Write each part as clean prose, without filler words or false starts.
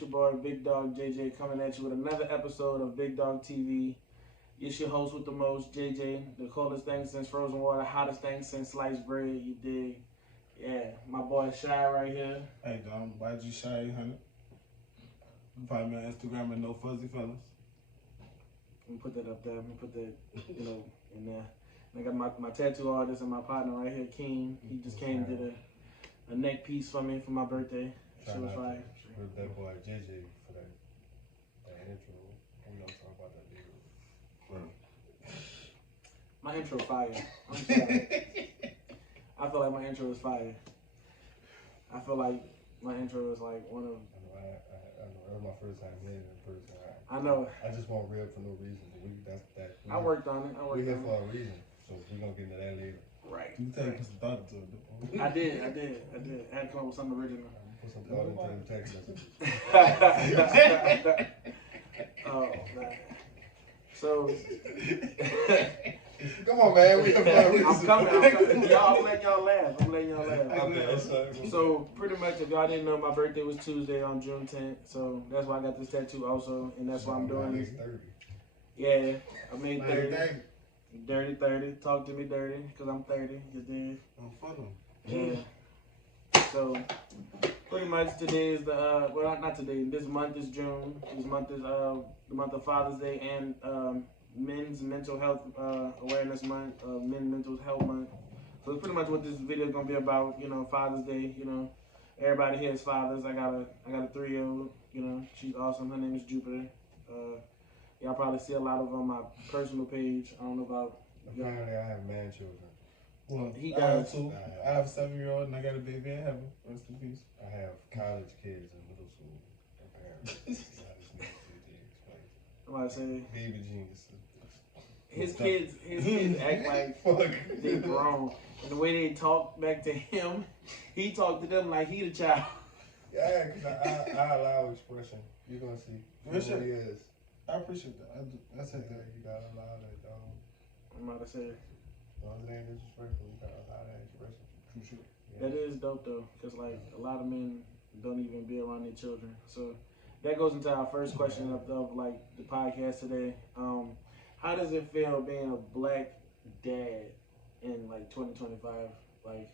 It's your boy Big Dog JJ coming at you with another episode of Big Dog TV. It's your host with the most, JJ, the coldest thing since frozen water, hottest thing since sliced bread, you dig? Yeah, my boy Shy right here. Hey, Dom, YG Shy 800. You find me on Instagram at No Fuzzy Fellas. Let me put that up there. Let me put that, in there. And I got my tattoo artist and my partner right here, King. He just came and did a neck piece for me for my birthday. Shout She was out fire. to that boy JJ for that intro. We don't talk about that nigga. My intro fire. I'm sorry. I feel like my intro is fire. I feel like my intro is like one of. I know that was my first time hearing it in person. I know. I just want real for no reason. I worked on it. We here for a reason, so we're gonna get into that later. Right. You take some thought to it. I did. I had to come up with something original. Put some thought into the text messages. Oh man. So Come on, man. We here for a reason. I'm coming. Y'all, I'm letting y'all laugh. So pretty much, if y'all didn't know, my birthday was Tuesday on June 10th. So that's why I got this tattoo also, and that's why I'm doing this. 30. Yeah, I made 30. Dang. Dirty 30. Talk to me dirty, because I'm 30. You dig? I'm fun. Yeah. So pretty much today is the well, not today. This month is June. This month is the month of Father's Day and Men's Mental Health Awareness Month, Men's Mental Health Month. So it's pretty much what this video is gonna be about. You know, Father's Day. You know, everybody here is fathers. I got a 3-year-old. You know, she's awesome. Her name is Jupiter. Y'all probably see a lot of her on my personal page. I don't know about. Apparently, I have man children. Well, He I have does. 2. I have a 7-year-old and I got a baby in heaven. Rest in peace. I have college kids in middle school. Apparently, I just need to explain. I'm about to say Baby geniuses. his kids act like they grown. And the way they talk back to him, he talked to them like he the child. Yeah, because I allow expression. You're going to see. For sure. It really is. I appreciate that. That's it. You got to allow that, dog. I'm about to say As long as it ain't disrespectful, you got to allow that expression. For sure. that is dope though, because like a lot of men don't even be around their children. So that goes into our first question of like the podcast today. How does it feel being a black dad in like 2025? Like,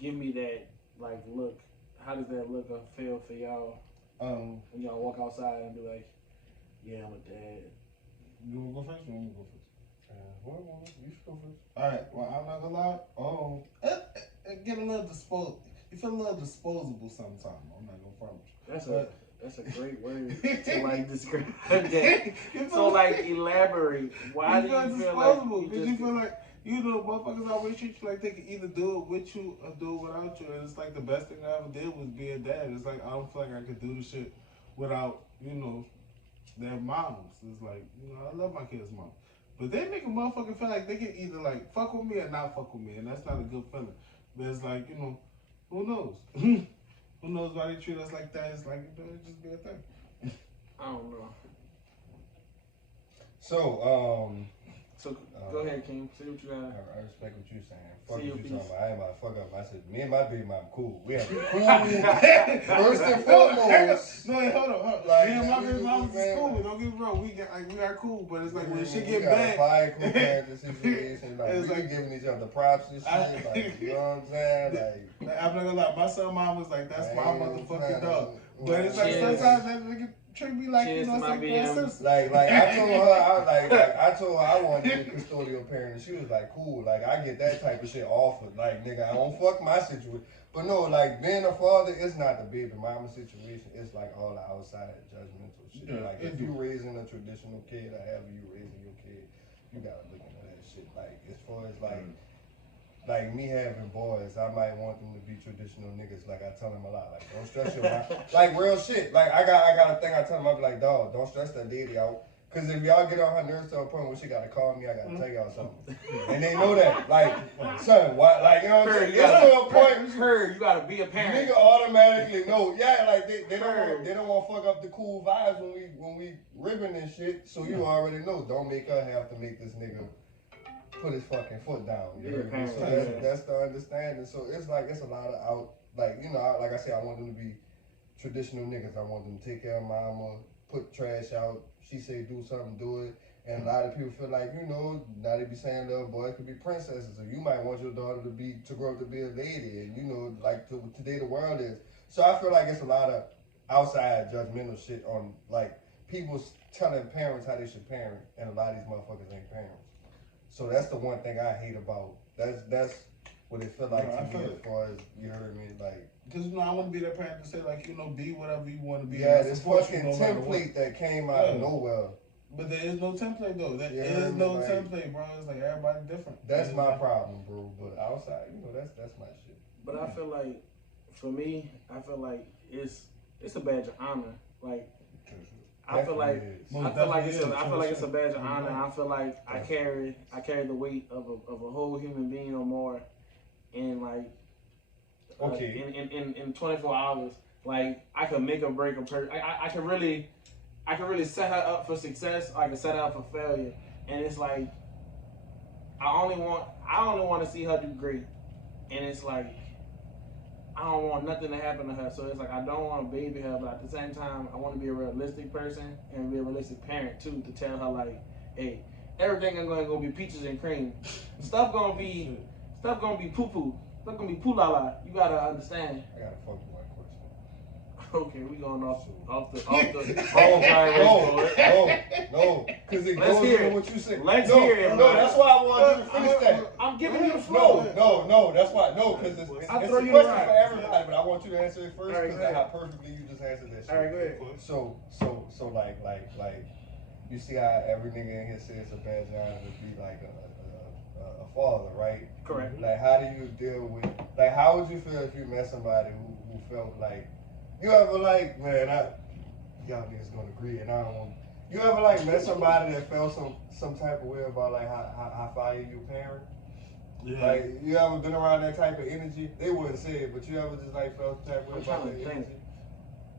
give me that like look. How does that look or feel for y'all when y'all walk outside and be like, yeah, I'm a dad. You want to go first or you want me to go first? You should go first. Alright, well, I'm not gonna lie. It get a little disposable. You feel a little disposable sometimes. I'm not gonna promise. That's a great word to like describe that. So like elaborate. Why do you feel disposable? like Because you feel like motherfuckers always treat you like they can either do it with you or do it without you. And it's like the best thing I ever did was be a dad. It's like I don't feel like I could do the shit without their moms. It's like I love my kids' mom. But they make a motherfucker feel like they can either like fuck with me or not fuck with me, and that's not a good feeling. But it's like, who knows? Who knows why they treat us like that? It's like, it just be a thing. I don't know. So, Go ahead, King. Say what you got. I respect what you're saying. Fuck See what your you talking piece. about. I ain't about to fuck up. I said, me and my baby mom cool. We have a cool. First and foremost. No, hold on. Like, Me and my we baby was mama just is cool. saying. Don't get me wrong. We got cool, but it's like when shit we get got bad. a fire co-parenting situation. Like, It's we like- be giving each other props and shit. Like, you know what I'm saying? Like, I'm not gonna lie. My son mom was like, that's my motherfucking dog. But it's like Cheers. sometimes that nigga treat me like Cheers to it's my like BM. sister. Like I told her, I told her I wanted to be a custodial parent, and she was like, "Cool." Like I get that type of shit offered. Like nigga, I don't fuck my situation. But no, like being a father, it's not the baby mama situation. It's like all the outside judgmental shit. Yeah, Like if you raising a traditional kid, or however you raising your kid, you gotta look into that shit. Like as far as like me having boys, I might want them to be traditional niggas. Like I tell them a lot, like don't stress your mind. Like real shit. Like I got a thing I tell them. I be like, dog, don't stress that lady out. Cause if y'all get on her nerves to a point where she gotta call me, I gotta tell y'all something. And they know that. Like, son, why? Like you know what I'm saying? It's to a point. Heard you gotta be a parent. Nigga automatically know. Yeah, like they don't want to fuck up the cool vibes when we ribbon and shit. So you already know. Don't make her have to make this nigga put his fucking foot down. You heard me? So that's the understanding. So it's like it's a lot of like I said, I want them to be traditional niggas. I want them to take care of mama, put trash out. She say do something, do it. And a lot of people feel like, you know, now they be saying little boys could be princesses, or you might want your daughter to grow up to be a lady, and you know, like today the world is. So I feel like it's a lot of outside judgmental shit on like people telling parents how they should parent, and a lot of these motherfuckers ain't parents. So that's the one thing I hate about. That's what it feel like to me as far as, you heard me, like. Because, you know, I want to be that parent to say, like, you know, be whatever you want to be. Yeah, this fucking template that came out of nowhere. But there is no template, though. There is no template, bro. It's like everybody different. That's my problem, bro. But outside, you know, that's my shit. But I feel like, for me, I feel like it's a badge of honor. Like, I feel like it's a badge of honor. I feel like I carry the weight of a whole human being or more, in like in 24 hours. Like, I could make or break a person. I can really set her up for success, or I can set her up for failure. And it's like I only want to see her do great. And it's like I don't want nothing to happen to her. So it's like I don't want to baby her, but at the same time I want to be a realistic person and be a realistic parent too, to tell her like, hey, everything is going to be peaches and cream. Stuff gonna be poo poo. Stuff gonna be poo la la. You gotta understand. I gotta fuck you one question. Okay, we going off the No, because it Let's goes hear into it. what you said. Let's hear it, No, man. that's why I wanted you to finish that. I'm giving you the floor. No, that's why. No, because it's a I'll question throw for you the everybody, right. but I want you to answer it first All right, because go ahead. how perfectly you just answered that shit. All right, go ahead. So like, you see how every nigga in here says it's a badge of honor to be like a father, right? Correct. Like, how do you deal with, like, how would you feel if you met somebody who felt like, you ever like, man, y'all niggas gonna agree, and I don't want, you ever like met somebody that felt some type of way about like how fire you parent? Yeah. Like, you ever been around that type of energy? They wouldn't say it, but you ever just like felt the type of way I'm about trying that to think. energy?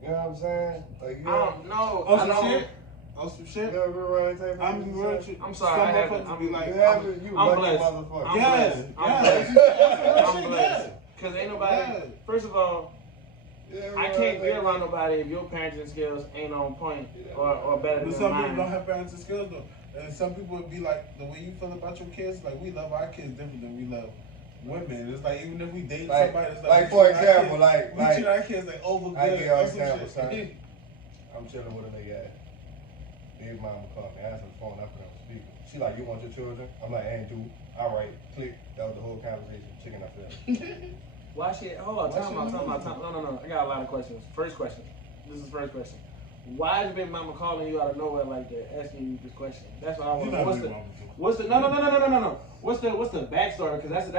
You know what I'm saying? Like, you I don't know. Oh, I some don't. shit? Oh, some shit? You ever been around that type of I'm energy? real with you. I'm sorry, Some I haven't. motherfuckers be like, You haven't? You I'm lucky blessed. motherfucker. I'm yes, blessed. yes. I'm blessed. Cause ain't nobody. Yeah. First of all, Yeah, I can't be around nobody if your parenting skills ain't on point or better But than some people mine. don't have parenting skills though. And some people would be like, the way you feel about your kids, like we love our kids different than we love women. It's like even if we date somebody, it's like we for treat our example, kids, we like treat our kids like over good. I give you an or some example, shit. son. I'm chilling with a nigga. His mama called me. I answered the phone. I put on speaker. She like, you want your children? I'm like, I ain't do. All right, click. That was the whole conversation. Chicken, I feel. Why shit? Hold on, time out. No. I got a lot of questions. First question. This is the first question. Why is Big Mama calling you out of nowhere like that, asking you this question? That's what I want to know. What's the no. What's the backstory? Because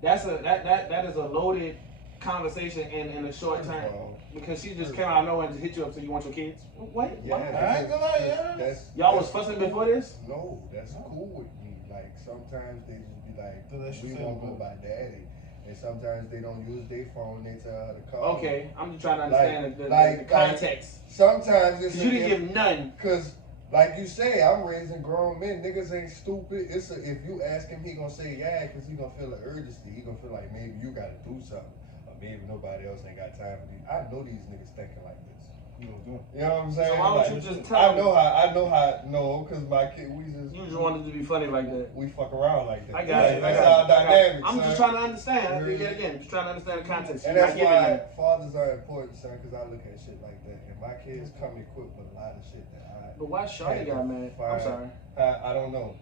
that is a loaded conversation in a short time. Because she just came out of nowhere and just hit you up. So you want your kids? What? Yeah, I ain't gonna lie, yeah. Y'all was fussing before this? No, that's cool with me. Like sometimes they just be like, we won't go by daddy. And sometimes they don't use their phone, they tell her to call. Okay, I'm just trying to understand the context. Sometimes it's you didn't give none. Cause like you say, I'm raising grown men. Niggas ain't stupid. If you ask him, he gonna say yeah, cause he gonna feel the urgency. He gonna feel like maybe you gotta do something, or maybe nobody else ain't got time for these. I know these niggas thinking like this. You know what I'm saying? So why would like, you just tell me? I know how. No, cause my kid, You just wanted to be funny like that. we fuck around like that. I got it. That's our dynamic. I'm just trying to understand. Again, just trying to understand the context. And that's why fathers are important, son, because I look at shit like that. And my kids come equipped with a lot of shit that But why Shawty got mad? I'm sorry. I don't know.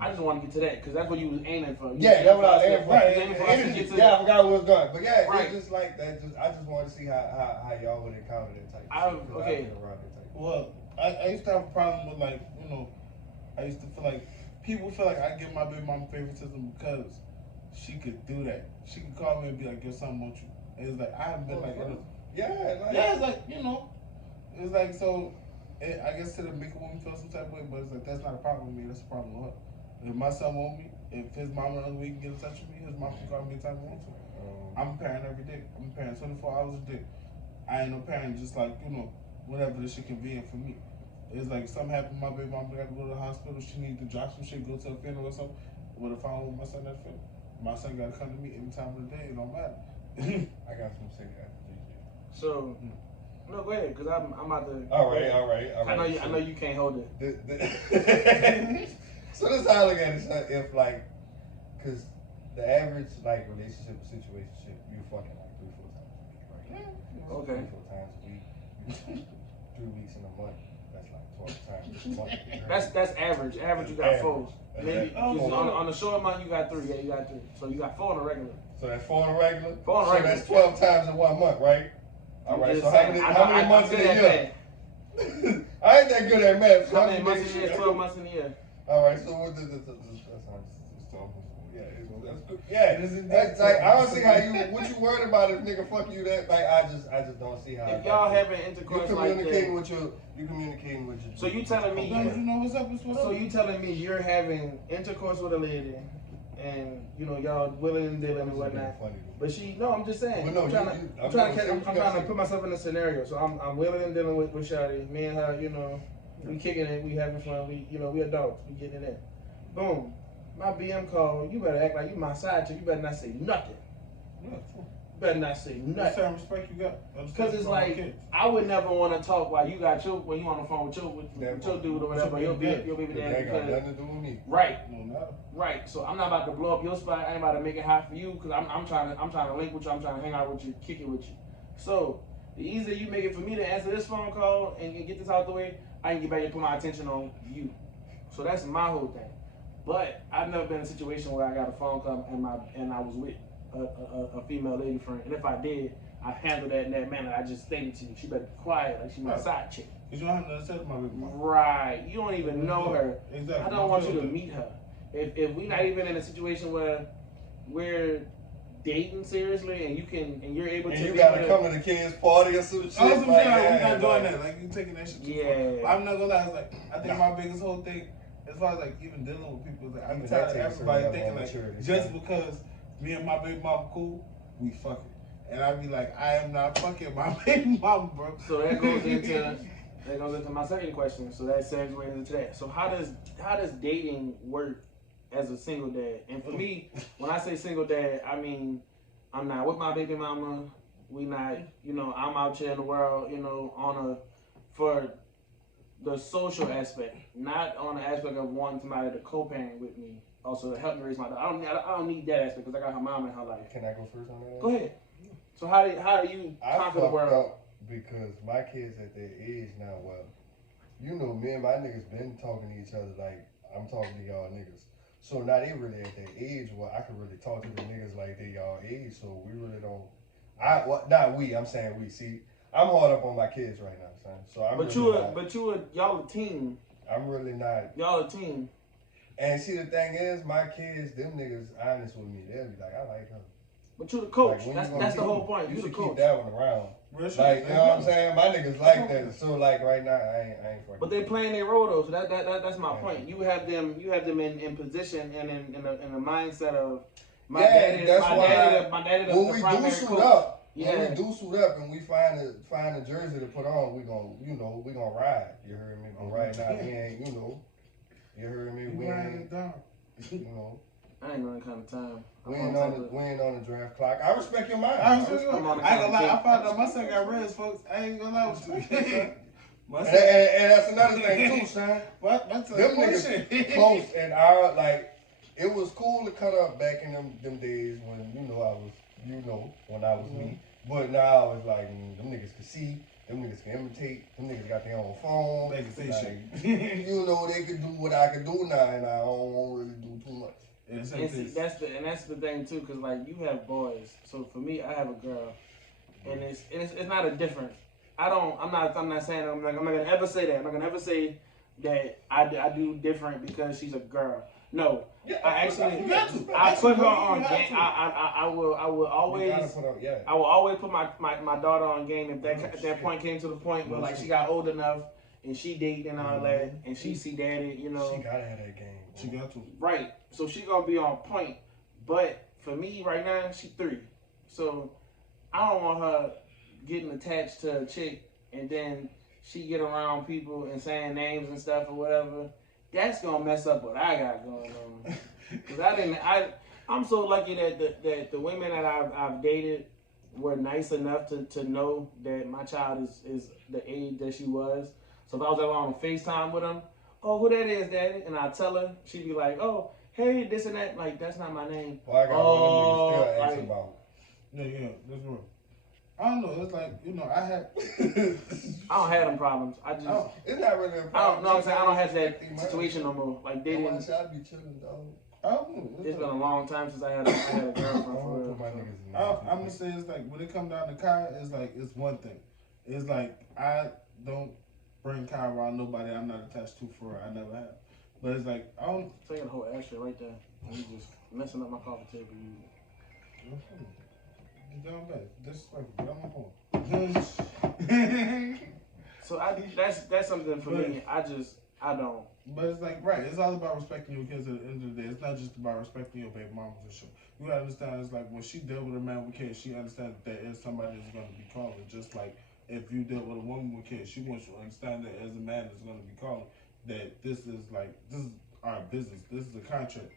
I just want to get to that because that's what you was aiming for. Yeah, that's what I was aiming for. Yeah, I forgot what was going. But yeah, right. it's just like that. I just want to see how y'all would encounter that type of shit. Okay. Well, I used to have a problem with like, you know, I used to feel like people feel like I give my baby mama favoritism because she could do that. She could call me and be like, your son wants you. And it's like, I haven't been like, it's like, you know, it's like, so I guess to make a woman feel some type of way, but it's like, that's not a problem with me, that's a problem with her. If my son want me, if his mama knows we can get in touch with me, his mama can call me anytime he wants to. I'm a parent every day. I'm a parent 24 hours a day. I ain't no parent just like, you know, whenever this shit convenient for me. It's like something happened, my baby mama got to go to the hospital, she needs to drop some shit, go to a funeral or something. What if I don't want my son at the funeral? My son got to come to me any time of the day, it don't matter. I got some sick after So, No, go ahead, cause I'm about to. All right. I know you can't hold it. So that's how I look at it. Son. If like, cause the average like relationship or situationship, you fucking like 3-4 times a week, right? Okay. 3-4 times a week. 3 weeks in a month. That's like 12 times a month. That's average. Average, you got 4. Maybe Oh, on the short month you got 3. Yeah, you got 3. So you got 4 on the regular. So that's 4 on the regular. 4 on the regular. So that's 12 times in 1 month, right? All right. So how many months in a year? I ain't that good at math. So how many months in a year? 12 months in a year. All right. So what? Yeah, that's like I don't see how what you worried about if nigga fuck you that like I just don't see how. If y'all having intercourse you like that, you communicating with your. So you telling me? You know what's up? So you telling me you're having intercourse with a lady, and you know y'all willing and dealing and whatnot. But I'm just saying. But no, I'm trying to put myself in a scenario. So I'm willing and dealing with Shawty. Me and her, you know, we kicking it, we having fun. We adults, we getting it in. Boom. My BM call, you better act like you my side chick. You better not say nothing. Yeah, you better not say what nothing. kind of respect you got? Because it's like, I would never want to talk while you got when you on the phone with your dude or whatever. Your baby daddy. Ain't got nothing to do with me. Right. No. Right. So I'm not about to blow up your spot. I ain't about to make it hot for you because I'm trying to link with you. I'm trying to hang out with you, kick it with you. So the easier you make it for me to answer this phone call and get this out the way, I can get back and put my attention on you. So that's my whole thing. But I've never been in a situation where I got a phone call and I was with a female lady friend. And if I did, I handled that in that manner. I just stated to you, she better be quiet, like she my side chick. Cause you don't have nothing to say to my baby mama. Right. You don't even know her. Exactly. I don't want you to meet her. If we not even in a situation where we're dating seriously and you're able to. And you gotta come to the kids' party or some shit. We're not doing that. Like you taking that shit too far. But I'm not gonna lie. It's like I think my biggest whole thing. As far as like even dealing with people, like I'm tired of everybody thinking like just because me and my baby mama cool, we fucking. And I be like, I am not fucking my baby mama, bro. So that goes into my second question. So that segues into that. So how does dating work as a single dad? And for me, when I say single dad, I mean I'm not with my baby mama. We not, I'm out here in the world, for the social aspect, not on the aspect of wanting somebody to co-parent with me, also to help me raise my daughter. I don't need that aspect because I got her mom in her life. Can I go first on that? Go ahead. So how do you conquer the world? Because my kids at their age now, me and my niggas been talking to each other like I'm talking to y'all niggas. So now they really at their age where I can really talk to the niggas like they y'all age. So we really don't. I'm saying we. See, I'm hard up on my kids right now, son. So I'm. Y'all a team. I'm really not. Y'all a team. And see, the thing is, my kids, them niggas, honest with me. They'll be like, I like her. But you the coach. Like, that's the whole point. You the should coach. keep that one around. Like, you know what I'm saying? My niggas like that. So like right now, I ain't fucking. But they playing their role though. So that's my point. You have them in position and in the mindset of my daddy. When we do suit up and we find a jersey to put on, we gonna ride. You heard me? But right now, we ain't. You heard me? We ain't. I ain't on that kind of time. We ain't on the draft clock. I respect your mind. I ain't gonna lie. I found out my son got reds, folks. I ain't gonna lie with you. And that's another thing too, son. Them niggas close and it was cool to cut up back in them days when when I was me. But now it's like them niggas can see, them niggas can imitate, them niggas got their own phone. They can say shit. They can do what I can do now, and I don't really do too much. And that's the thing too, cause like you have boys. So for me, I have a girl, and it's not a difference. I'm not saying I'm not gonna ever say that. I'm not gonna ever say that I do different because she's a girl. No, yeah, I put her on game. I will always put my daughter on game if that point came to the point where like she got old enough and she dated and all that and she see daddy, She gotta have that game. She got to. Right. So she gonna be on point. But for me right now, she 3. So I don't want her getting attached to a chick and then she get around people and saying names and stuff or whatever. That's gonna mess up what I got going on. Cause I'm so lucky that the women that I've dated were nice enough to know that my child is the age that she was. So if I was ever on FaceTime with them, oh, who that is, Daddy? And I tell her, she'd be like, oh, hey, this and that. Like, that's not my name. Well, I got one of them niggas still like, asking about. Yeah, that's real. I don't know. It's like, I had. I don't have them problems. I just. It's not really a I don't problem. know what I'm saying. I don't have that situation no more. Like, they didn't. I'd be chilling, dog. It's been a long time since I had a girlfriend for real. I'm gonna say it's like when it come down to Kai, it's like it's one thing. It's like I don't bring Kai around nobody I'm not attached to for real. I never have. But it's like I don't. Taking a whole ashtray right there. And you just messing up my coffee table. Get down back. Disrespectful. Get on my phone. So that's something for me. I don't. But it's like, right, it's all about respecting your kids at the end of the day. It's not just about respecting your baby mamas and shit. You gotta understand, it's like when she dealt with a man with kids, she understands that there is somebody that's gonna be calling. Just like if you deal with a woman with kids, she wants you to understand that as a man that's gonna be calling, that this is our business. This is a contract.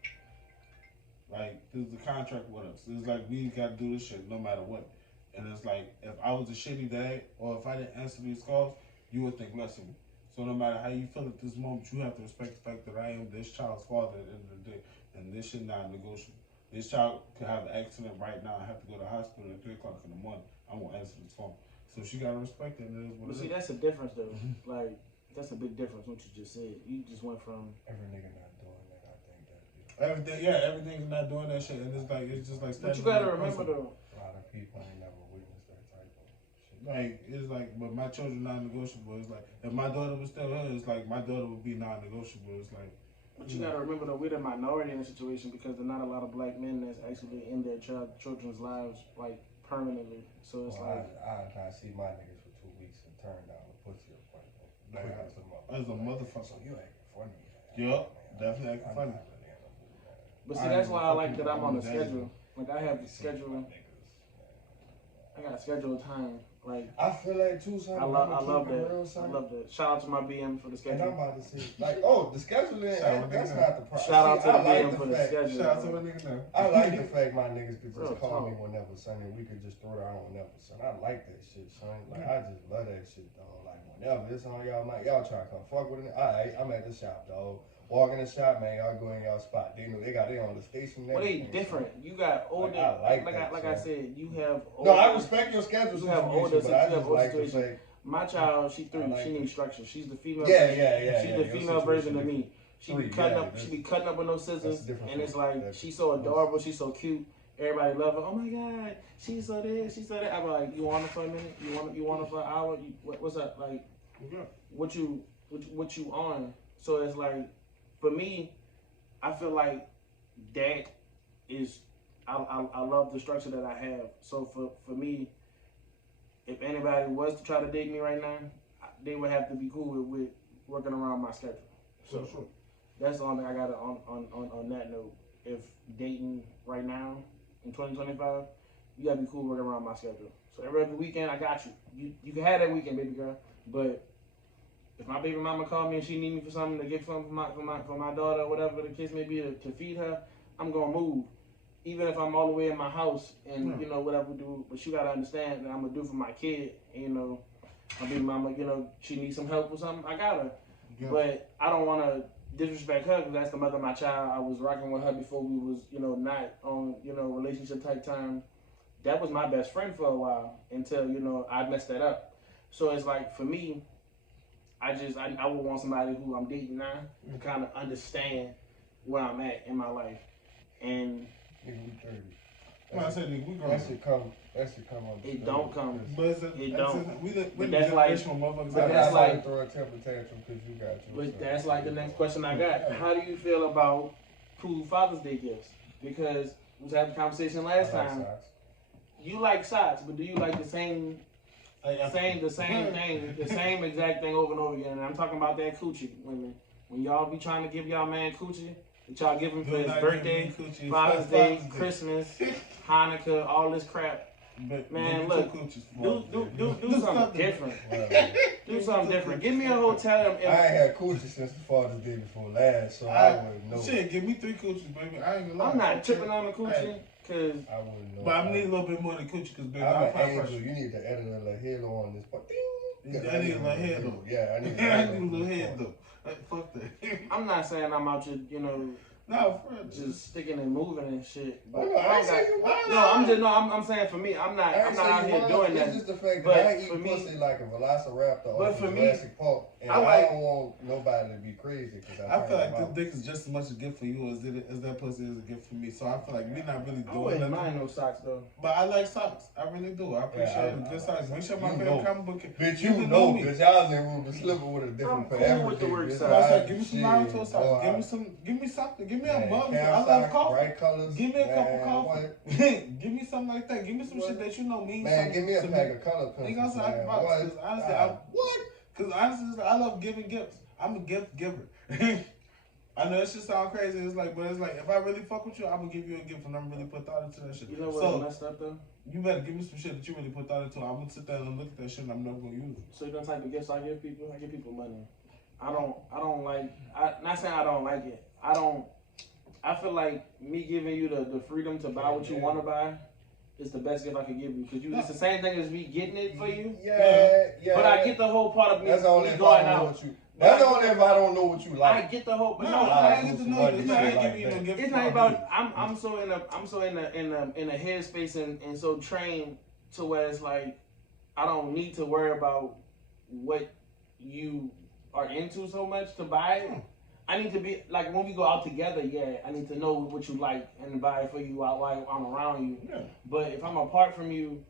Like, this is a contract with us. It's like we gotta do this shit no matter what. And it's like, if I was a shitty dad, or if I didn't answer these calls, you would think less of me. So no matter how you feel at this moment, you have to respect the fact that I am this child's father at the end of the day, and this shit not negotiable. This child could have an accident right now and have to go to the hospital at 3 o'clock in the morning. I won't answer this phone. So she gotta respect it. And it is what But see, that's a difference though. Like, that's a big difference. What you just said. You just went from every nigga not doing that. I think that. Everything's not doing that shit, and it's just like. But you gotta remember though. A lot of people ain't never witnessed that type of shit. Like, it's like, but my children non-negotiable. It's like, if my daughter was still here, it's like my daughter would be non-negotiable. It's like. But you gotta remember though, we're the minority in the situation because there's not a lot of black men that's actually in their children's lives like permanently. So it's I like not see my niggas for 2 weeks and turn down the pussy appointment. Like, as a motherfucker. So you acting funny. Yup, definitely acting funny. But see, that's why I like that I'm on a schedule. Like I have a schedule. I got a scheduled time. Like I feel like too. Son, I love that. Real, I love that. Shout out to my BM for the schedule. And I'm about to say, like, oh, the scheduling. That's not the problem. Shout out to the like BM for the schedule. Shout out to my nigga now. I like the fact my niggas could just Real call talk. me whenever, son, and we could just throw it out whenever, son. I like that shit, son. Like, I just love that shit, dog. Like, whenever it's on y'all night, y'all try to come fuck with it. Alright, I'm at the shop, dog. Walk in the shop, man. Y'all go in y'all spot. They know they got their on the station. Well, they different. You got older. Like I said, you have. Older, no, I respect your schedule. You have older. But I You have just older like to situation. say, My child, she 3. like she needs structure. She's the female. Yeah. She's the female version of me. She be 3, cutting yeah, up. She be cutting up with no scissors, different and it's from- like that's- she's so adorable. She's so cute. Everybody love her. Oh my God, she's so this. She's so that. I'm like, you want her for a minute? You want her for an hour? What's up? Like, what you on? So it's like, for me, I feel like that is. I love the structure that I have. So for me, if anybody was to try to date me right now, they would have to be cool with working around my schedule. So that's the only thing I got on that note. If dating right now in 2025, you gotta be cool working around my schedule. So every other weekend, I got you. You can have that weekend, baby girl. But if my baby mama called me and she need me for something to get something for my daughter or whatever the case may be to feed her, I'm gonna move. Even if I'm all the way in my house and you know whatever we do, but you gotta understand that I'm gonna do for my kid. You know, my baby mama, you know, she needs some help with something, I got her. Yeah. But I don't want to disrespect her because that's the mother of my child. I was rocking with her before we was, you know, not on, you know, relationship type time. That was my best friend for a while until, you know, I messed that up. So it's like for me, I would want somebody who I'm dating now to kind of understand where I'm at in my life. And nigga, we 30. I said, nigga, we grown. That should come on. It don't come. But It don't. But that's like. Motherfuckers. But that's like. Throw a temper tantrum because you got you. But that's like the next question I got. How do you feel about cool Father's Day gifts? Because we was having a conversation last time. Socks. You like socks, but do you like the same thing, the same exact thing over and over again? And I'm talking about that coochie, women. When y'all be trying to give y'all man coochie, that y'all give him for his birthday, Father's Day, Christmas, Hanukkah, all this crap. But man, look, do something different. Do something different. Give me a hotel. I ain't had coochie since the Father's Day before last, so I wouldn't know. Shit, give me 3 coochies, baby. I ain't gonna lie. I'm not tripping on the coochie. Cause I wouldn't know. But I need a little bit more than coochie because baby, I'm I an apply angel. pressure. You need to edit a little halo on this part. Ding. I need a little head though. Yeah, I need I need a little head though. Fuck that. I'm not saying I'm out here, you know, No, for real. just sticking and moving and shit. But Oh, no, I ain't saying you no, wild. I'm saying for me, I'm not I ain't out saying here you doing wild. that. It's just the fact But that I eat for me- pussy like a velociraptor But off for of me, Jurassic Park, and I like- I don't want nobody to be crazy because I feel like this dick is just as much a gift for you as that pussy is a gift for me. So I feel like we're not really I doing wouldn't nothing. mind no socks though. But I like socks. I really do. I appreciate Yeah, the good socks. Make sure my you favorite know. comic book. Bitch, You you can know, me. bitch. I was in Ruben Slipper with a I'm different cool for everything. with the work bitch. size. I said, give me Shit, some Naruto socks. boy, Give me something. Give me a man, mug. cam I love socks, coffee. bright colors. Give me a cup of man, coffee. what? Give me something like that. Give me some shit that you know means Man, something give me a to pack of color Nigga, pencils, I'm sorry, man. box, What? cause honestly, What? Cause honestly, I love giving gifts. I'm a gift giver. I know it should sound crazy. It's like, but it's like, if I really fuck with you, I'm gonna give you a gift, and I'm really put thought into that shit. You know what's So messed up though? you better give me some shit that you really put thought into. I'm gonna sit there and look at that shit, and I'm never gonna use it. So you know the type of gifts I give people? I give people money. I don't like. Not saying I don't like it. I feel like me giving you the freedom to buy what you want to buy is the best gift I could give you. Cause it's the same thing as me getting it for you. Yeah. But I get the whole part of me, That's only me if going I don't know out. what you. That's only if I don't know what you I like. get the whole. But No, no, I I get do to know some you. It's money not shit giving you like no that. gift. it's not about. I'm so in a headspace and so trained to where it's like I don't need to worry about what you are into so much to buy it. I need to be like when we go out together. Yeah, I need to know what you like and buy it for you while I'm around you. Yeah. But if I'm apart from you,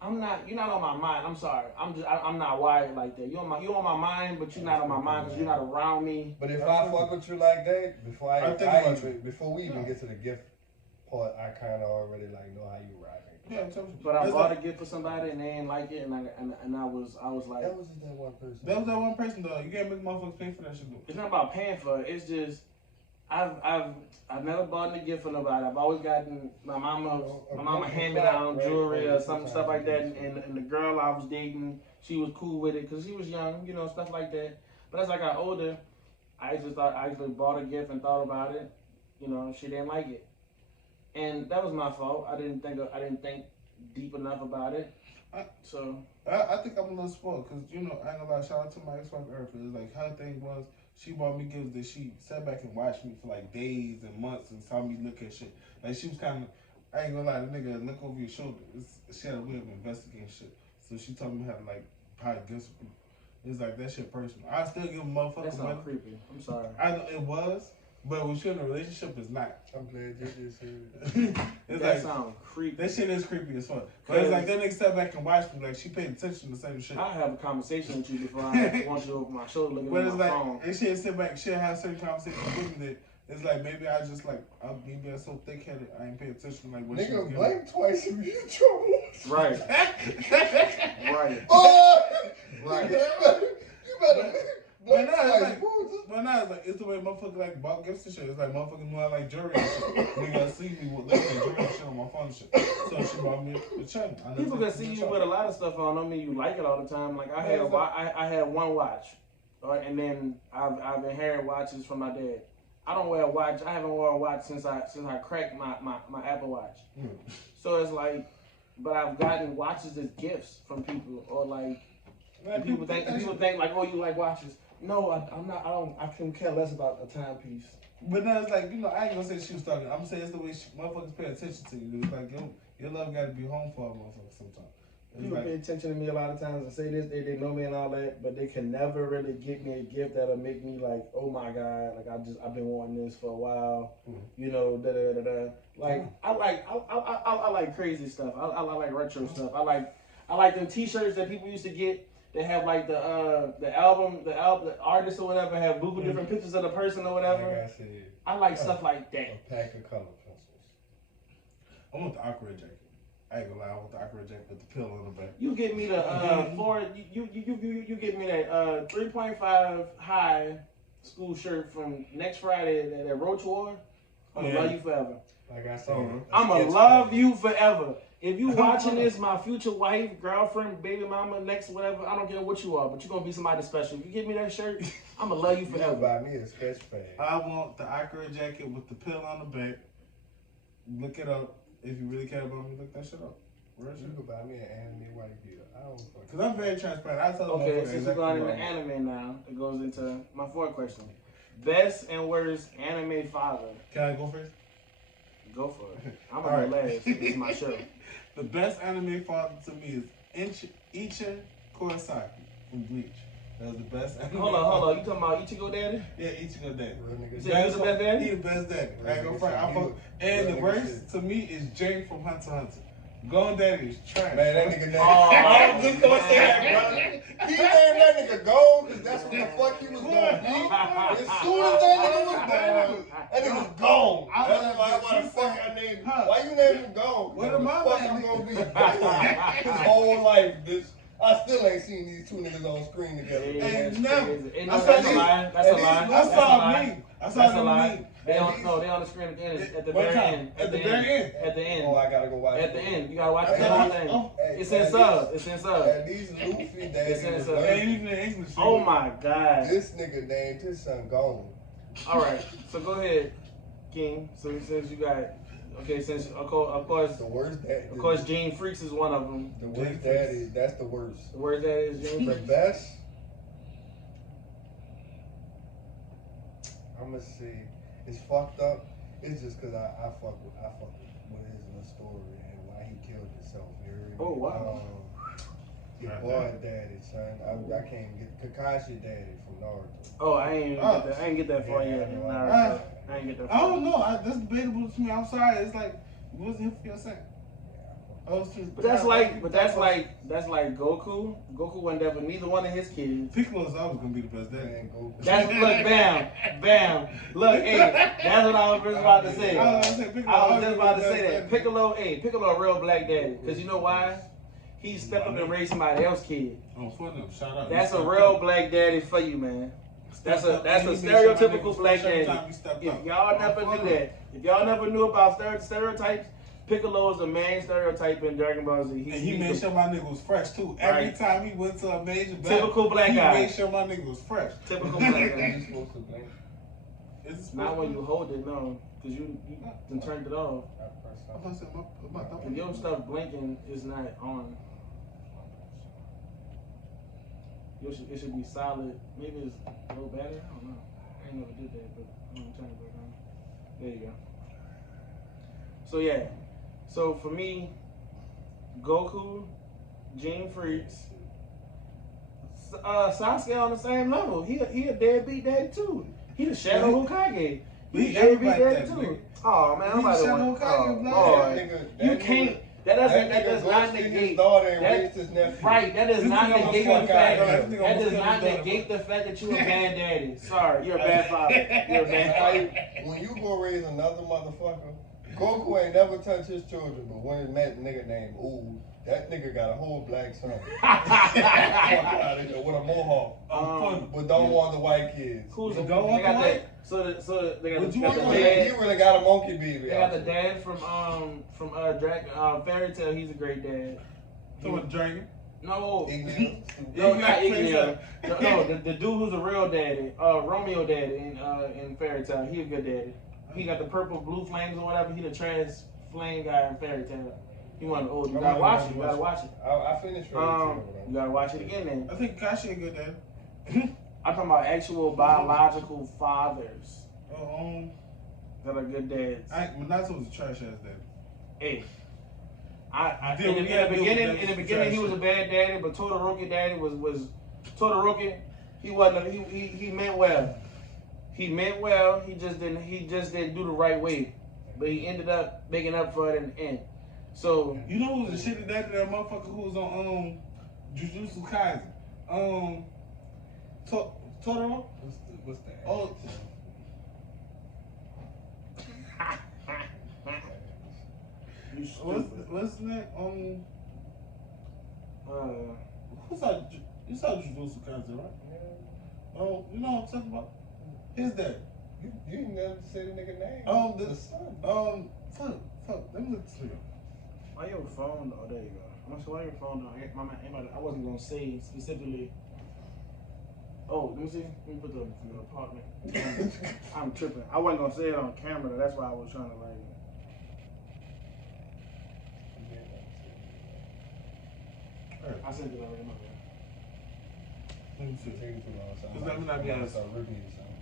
I'm not. You're not on my mind. I'm sorry. I'm not wired like that. You on my mind, but you're not on my mind because you're not around me. But if I fuck with you like that, before we even get to the gift part, I kind of already like know how you ride. Yeah, I'm telling you. But I It's bought like- a gift for somebody and they didn't like it, and I was like, That was just that one person. That was that one person though. You can't make motherfuckers pay for that shit though. it's not about paying for it. It's just I've never bought a gift for nobody. I've always gotten my mama hand me down jewelry or some stuff like that, and the girl I was dating, she was cool with it because she was young, you know, stuff like that. But as I got older, I just bought a gift and thought about it. You know, she didn't like it, and that was my fault. I didn't think deep enough about it. So I think I'm a little spoiled because, you know, I ain't gonna lie, shout out to my ex-wife Erica. It's like her thing was she bought me gifts that she sat back and watched me for like days and months and saw me look at shit. Like she was kind of, I ain't gonna lie, the nigga look over your shoulder. She had a way of investigating shit. So she told me how to like buy gifts for people. It's like that shit personal. I still give a motherfucker that's money. not creepy. I'm sorry. I know it was, but when you're in a relationship, it's not. I'm glad you just said it. It's That like, sounds creepy. that shit is creepy as fuck. But it's like that nigga sat back and watched me, like she paid attention to the same shit. I'll have a conversation with you before I want you over my shoulder looking But at it's my like, phone. and she'll sit back, she'll have certain conversations with me that it's like, maybe I just like, maybe I'm so thick headed, I ain't pay attention to like what she was Nigga, giving. blink twice if you in trouble. Right. Right. Oh! Right. You better But blink now it's twice, like, bro. but now it's like, it's the way motherfuckers like bought gifts and shit. It's like motherfuckers know I like jewelry and shit. Nigga see me with looking at jewelry and shit on my phone and shit. So she bought me a chain. People can see you with a lot of stuff on. Don't mean you like it all the time. Like I had one watch, and then I've inherited watches from my dad. I don't wear a watch. I haven't worn a watch since I cracked my Apple Watch. So it's like, but I've gotten watches as gifts from people, or like people think like, oh, you like watches. No, I'm not. I can care less about a timepiece. But now it's like, you know, I ain't gonna say she was talking. I'm gonna say it's the way motherfuckers pay attention to you. It's like, your love gotta be home for a motherfucker sometimes. It's People like, pay attention to me a lot of times and say this, they know me and all that, but they can never really get me a gift that'll make me like, oh my God, like I've been wanting this for a while, you know, da da da da. Like I like crazy stuff. I like retro stuff. I like them T-shirts that people used to get. They have like the artist or whatever have Google different pictures of the person or whatever. Like I said, I like stuff like that. a pack of color pencils. I want the Aqua jacket. I ain't gonna lie, I want the Aqua jacket with the pillow on the back. You get me the you get me that 3.5 high school shirt from next Friday that Roach wore. I'm gonna love you forever. Like I said, I'm gonna love you forever. If you watching this, my future wife, girlfriend, baby mama, next whatever, I don't care what you are, but you're gonna be somebody special. If you give me that shirt, I'm gonna love you You forever. buy me a sketch pad. I want the Aqua jacket with the pill on the back. Look it up. If you really care about me, look that shit up. Real You shit. could buy me an anime white beater. I don't fucking. Cause I'm very transparent. I tell Okay, them since we're going into anime now, it goes into my fourth question. Best and worst anime father. Can I go first? Go for it. I'm All gonna right. go last. This is my show. The best anime father to me is Ichi Kurosaki from Bleach. That was the best anime. Hold on. You talking about Ichigo Daddy? Yeah, Ichigo Daddy. Real You nigga. said he's the best daddy? He the best daddy. Real I ain't gonna nigga front. shit. I fuck. And Real the nigga worst shit. to me is Jane from Hunter x Hunter. Gone Daddy is trash. Man, that nigga Oh, I was just gonna say that, brother. He named that nigga Gold because that's what the fuck he was gonna be. As soon as that nigga was born, that nigga was gone. That's why the fuck I named him. Why you named him Gold? What the am I fuck naming? I'm gonna be? His whole life, bitch. I still ain't seen these two niggas on screen together. Ain't never. Ain't I no, saw that's a these- lie. That's a lie. I That's a saw a lie. meme. I saw That's a the lie. meme. They on the screen at the end. At the One very time. end. At the very end. At the end. Oh, I gotta go watch At the it. end. You gotta watch At the the whole end. thing. Oh. It's in sub. It's in sub. At least Luffy daddy It's in was sub. like, Ain't even in English. Oh my god. this nigga named his son Gone. All right. So go ahead, King. So since you got, okay, since of course, The worst daddy. of course, Gene Freaks is one of them. The worst daddy. That's the worst. The word that is Gene The Freaks. best, I'm gonna say, it's fucked up. It's just cause I fuck with his little story and why he killed himself. You heard me? Oh, wow. Your boy daddy, son. I can't get Kakashi daddy from Naruto. Oh, I ain't get that far Yeah, yet. I know. Naruto. I ain't get that I far. don't know. That's debatable to me. I'm sorry. It's like, it wasn't him for your second. But that's like Goku. Goku wasn't there for neither one of his kids. Piccolo's always gonna be the best daddy. Man, go. That's bam. Look, hey, that's what I was just about to say. I was just about to say that. Piccolo a real black daddy. Cause you know why? He stepped up and raised somebody else's kid. Oh, fuck them. Shout out. That's a real black daddy for you, man. That's a stereotypical black daddy. If y'all never knew that, if y'all never knew about stereotypes, Piccolo is the main stereotype in Dragon Ball Z. And he made sure my nigga was fresh too. Right. Every time he went to a major battle, Typical black he guy. made sure my nigga was fresh. Typical black You guy. supposed to blink. Is it supposed Not to when be? you hold it, no, because you done turned it off. I'm gonna say my If your stuff blinking is not on, it should be solid. Maybe it's low battery. I don't know. I ain't never did that, but I'm gonna turn it back on. There you go. So yeah. So for me, Goku, Gene Freaks, Sasuke on the same level. He a deadbeat daddy too. He the Shadow Hokage. He deadbeat everybody daddy that, too. nigga. Oh man, I'm He about to Shadow want. Hokage, blood. Oh, you can't. That does not negate. his daughter and that- raised his nephew. Right, that does This not nigga negate almost the fuck out fact. of him. That does This nigga not almost negate the fact that you a bad daddy. Sorry, you're a bad father. You're a bad father. Like, when you go raise another motherfucker, Goku ain't never touched his children, but when he met a nigga named Ooh, that nigga got a whole black son. Fuck out of here with a mohawk. But don't want the white kids. Who's You the don't want they got the that? So they got, Would you got want the the dad. He really got a monkey baby. They got the dad from Fairy Tail. He's a great dad. So a dragon. No, Ignorant. no, not Iggy. No, the dude who's a real daddy, Romeo daddy in Fairy Tail. He a good daddy. He got the purple blue flames or whatever. He the trans flame guy in Fairy Tail. He one of the old. You gotta watch it. You gotta watch it. I finished Fairy Tail. You gotta watch it again then. I think Kashi a good daddy. I'm talking about actual biological fathers that are good dads. Minato was a trash ass daddy. Hey, in the beginning he was a bad daddy, but Todoroki daddy was Todoroki. He wasn't. He meant well. He meant well. He just didn't do the right way, but he ended up making up for it in the end. So You know who was the shitty daddy? That motherfucker who was on Jujutsu Kaisen. Totoro. What's that? Oh. you stupid. What's his name? Who saw you saw Jujutsu Kaisen, right? Yeah. Oh, you know what I'm talking about? His dad. You never said a nigga name. The son. Fuck. Let me look this nigga. Why your phone? Oh, there you go. I'm not sure why your phone. I wasn't gonna say specifically. Oh, let me see. Let me put the apartment. I'm tripping. I wasn't gonna say it on camera. That's why I was trying to like. Alright. I sent it already, my bad. Let me see. It's taking too long. So Cause let me not be honest. start ripping you something.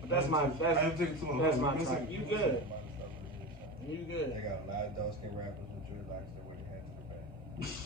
But that's my, I ain't taking too long. that's Hold my on, give me a time. second. You good. Start ripping you something. You good. They got a lot of dark skin rappers with dreadlocks that way they had to the back.